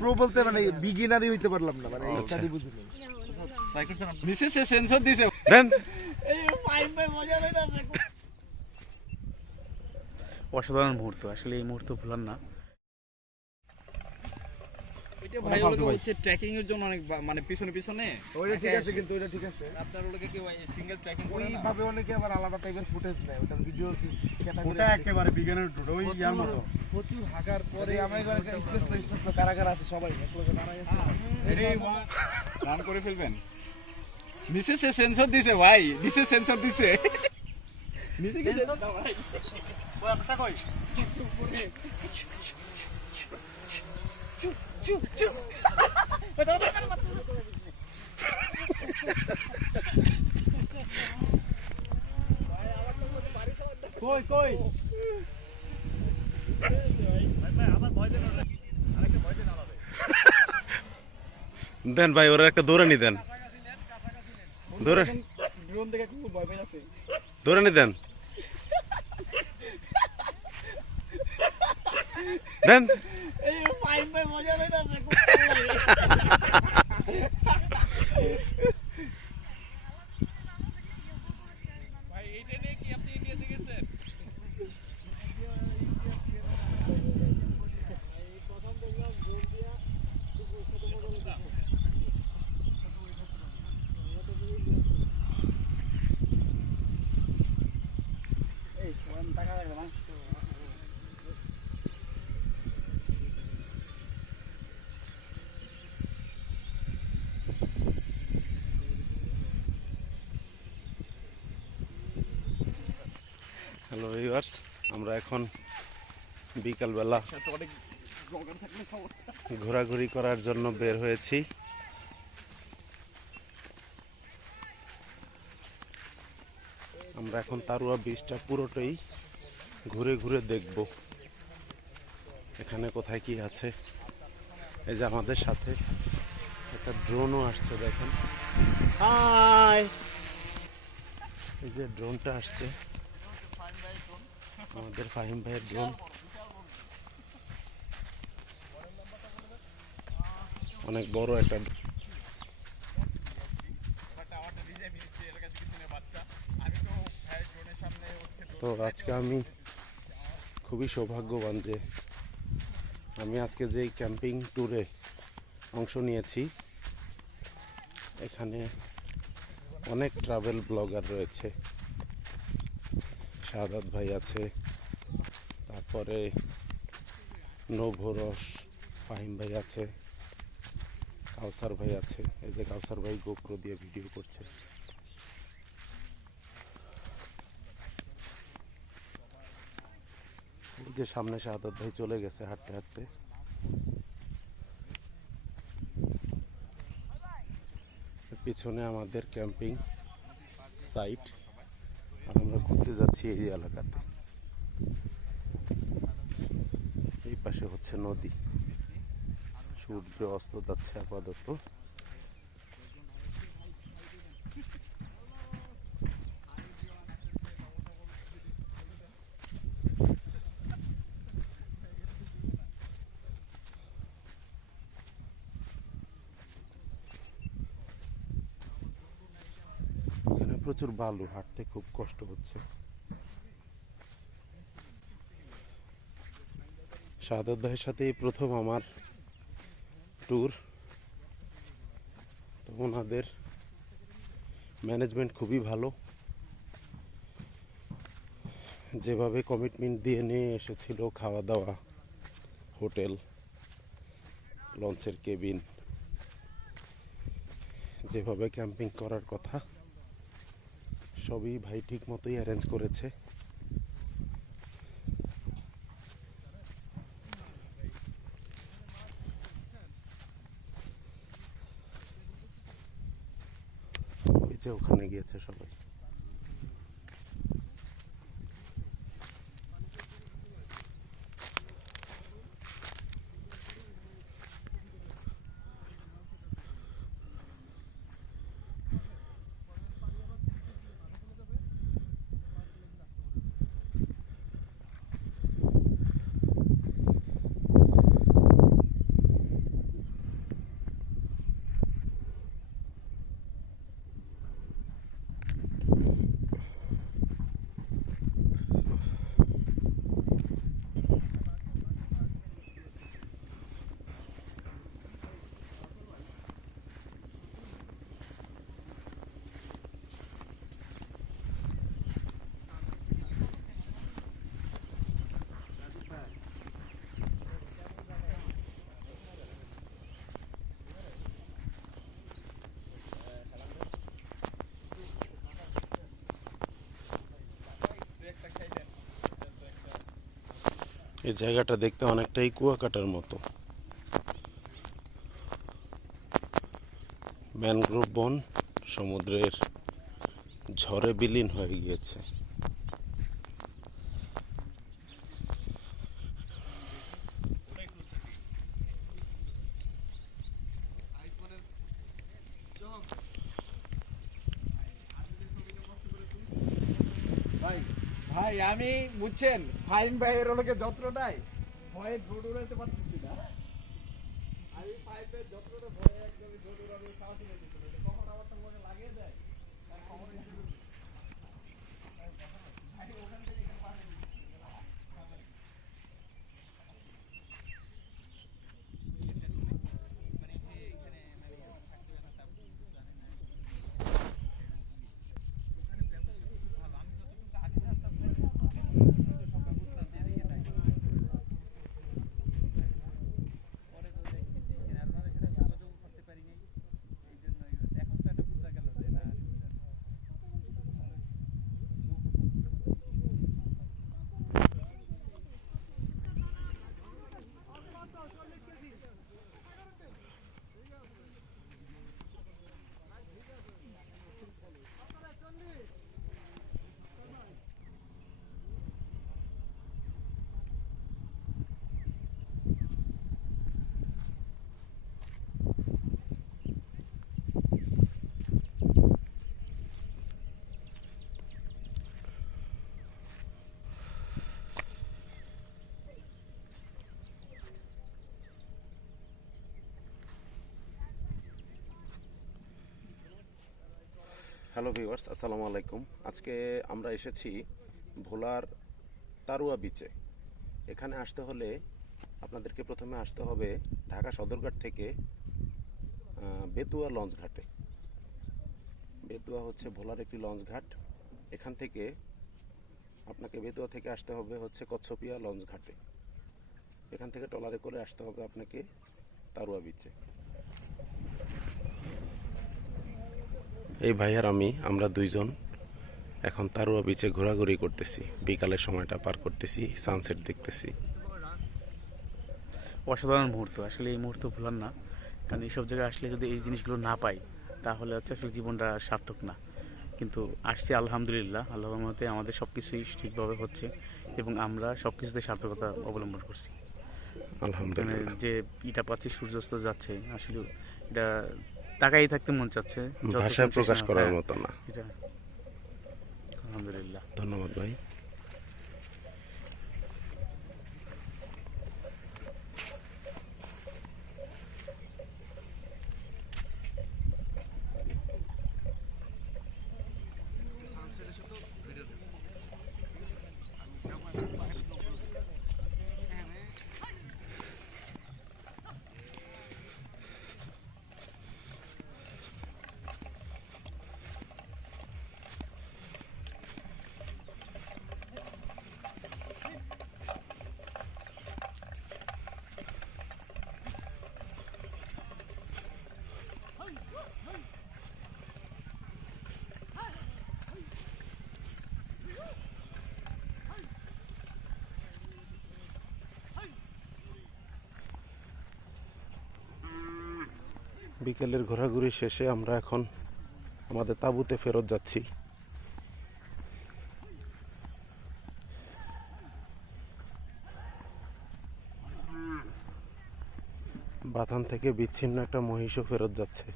Pro বলতে মানে বিগিনারই হইতে পারলাম না মানে স্টাডি বুঝি নিচে সে সেন্সর দিছে দেন এই পাইপ পাইপ মজা হইতাছে অসাধারণ মুহূর্ত আসলে এই মুহূর্ত ভুলার না। এটা ভাই হচ্ছে এর জন্য অনেক মানে পিছনে পিছনে ওইটা ঠিক আছে কিন্তু ওইটা ঠিক আছে আপনার ওটাকে কেউ সিঙ্গেল ট্র্যাকিং করে না ওইভাবে অনেকে আবার আলাদা টাইপের ফুটেজ নেয় ভিডিও ওটা একেবারে বিজ্ঞানের টুট ওই ইয়ার মতো প্রচুর হাগার পরে আমার এখানে স্পেস স্পেস কারা কারা আছে সবাই এক দাঁড়ায় আছে রান করে ফেলবেন নিচে সে সেন্সর দিছে ভাই নিচে সেন্সর দিছে নিচে কি সেন্সর দাও ভাই ওই আপনারটা কই কই কই দেন ভাই ওরা একটা দৌড়ানি দেন। যাচ্ছে দৌড়ানি দেন। দেন। এই ফাইন পাইপ মজা হইতাছে ভাই হ্যালো ভিউয়ার্স আমরা এখন বিকালবেলা ঘোরাঘুরি করার জন্য বের হয়েছি। আমরা এখন তারুয়া বীজটা পুরোটাই ঘুরে ঘুরে দেখব। এখানে কোথায় কি আছে? এই যে আমাদের সাথে একটা ড্রোনও আসছে দেখেন। হাই এই যে ড্রোনটা আসছে। আমাদের ফাহিম ভাইয়ের ড্রোন অনেক বড় একটা তো আজকে আমি খুবই সৌভাগ্যবান যে আমি আজকে যে ক্যাম্পিং ট্যুরে অংশ নিয়েছি, এখানে অনেক ট্রাভেল ব্লগার রয়েছে। শাহাদাত ভাই আছে, তারপরে নভরস ফাহিম ভাই আছে, কাউসার ভাই আছে, এই যে কাউসার ভাই গোপ্রো দিয়ে ভিডিও করছে। যে সামনে শাহাদত ভাই চলে গেছে হাঁটতে হাঁটতে। পিছনে আমাদের ক্যাম্পিং সাইট। ঘুরতে যাচ্ছি এই এলাকাতে। এই পাশে হচ্ছে নদী। সূর্য অস্ত যাচ্ছে আপাতত এখানে প্রচুর বালু, হাঁটতে খুব কষ্ট হচ্ছে। ভাইয়ের সাথে প্রথম আমার ট্যুর তো ওনাদের ম্যানেজমেন্ট খুবই ভালো। যেভাবে কমিটমেন্ট দিয়ে নিয়ে এসেছিল খাওয়া দাওয়া হোটেল, লঞ্চের কেবিন যেভাবে ক্যাম্পিং করার কথা। সবই ভাই ঠিক মতোই অ্যারেঞ্জ করেছে। ওখানে গিয়েছে সবাই। এই জায়গাটা দেখতে অনেকটাই কুয়াকাটার মতো। ম্যানগ্রোভ বন সমুদ্রের ঝড়ে বিলীন হয়ে গিয়েছে। ভাই, আমি বুঝছেন ফাইন ভাইয়ের ওনাকে যত্রটাই ভয়ে ঝোট উড়াইতে পারতেছি না। আমি পাইপের যত্রটা ভয়ে একদমই ঝোট করতেছি কখন আমার তো মনে লাগিয়ে দেয় তার খবরই ছিল না। ভাই, ওখান থেকে এখানে পাঠিয়ে দিচ্ছি। হ্যালো ভিউয়ার্স, আসসালামু আলাইকুম। আজকে আমরা এসেছি ভোলার তারুয়া বিচে এখানে আসতে হলে আপনাদেরকে প্রথমে আসতে হবে ঢাকা সদরঘাট থেকে বেতুয়া লঞ্চ ঘাটে। বেতুয়া হচ্ছে ভোলার একটি লঞ্চ ঘাট। এখান থেকে আপনাকে বেতুয়া থেকে আসতে হবে হচ্ছে কচ্ছপিয়া লঞ্চ ঘাটে। এখান থেকে ট্রলারে করে আসতে হবে আপনাকে তারুয়া বিচে এই ভাই আর আমি আমরা দুইজন এখন তারুয়া বিচে ঘোরাঘুরি করতেছি। বিকালের সময়টা পার করতেছি সানসেট দেখতেছি। অসাধারণ মুহূর্ত আসলে এই মুহূর্ত ভুলার না। কারণ এইসব জায়গায় আসলে যদি এই জিনিসগুলো না পাই তাহলে হচ্ছে আসলে জীবনটা সার্থক না। কিন্তু আসছি আলহামদুলিল্লাহ আল্লাহ রহমতে আমাদের সব কিছুই ঠিকভাবে হচ্ছে এবং আমরা সব কিছুতে সার্থকতা অবলম্বন করছি। আলহামদুলিল্লাহ। যে ইটা পাচ্ছি সূর্যাস্ত যাচ্ছে আসলে এটা তাকাই থাকতে মন চাচ্ছে ভাষায় প্রকাশ করার হ্যাঁ, মতো না। আলহামদুলিল্লাহ। ধন্যবাদ ভাই। বিকেলের ঘোরাঘুরি শেষে আমরা এখন আমাদের তাঁবুতে ফেরত যাচ্ছি। বাথান থেকে বিচ্ছিন্ন একটা মহিষও ফেরত যাচ্ছে।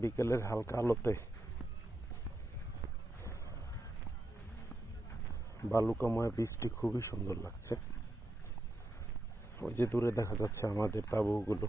বিকেলের হালকা আলোতে বালুকাময় বীজটি খুবই সুন্দর লাগছে। ওই যে দূরে দেখা যাচ্ছে আমাদের তাঁবুগুলো।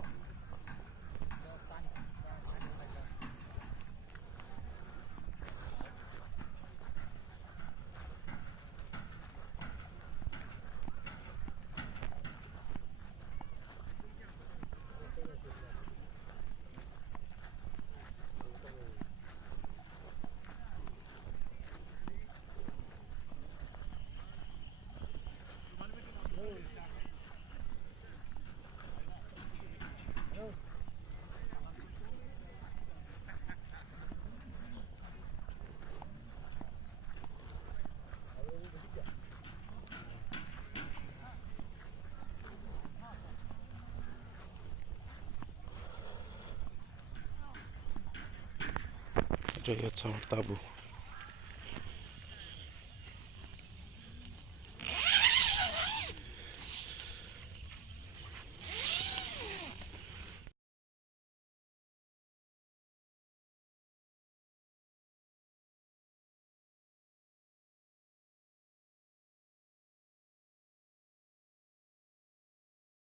এটাই হচ্ছে আমার তাবু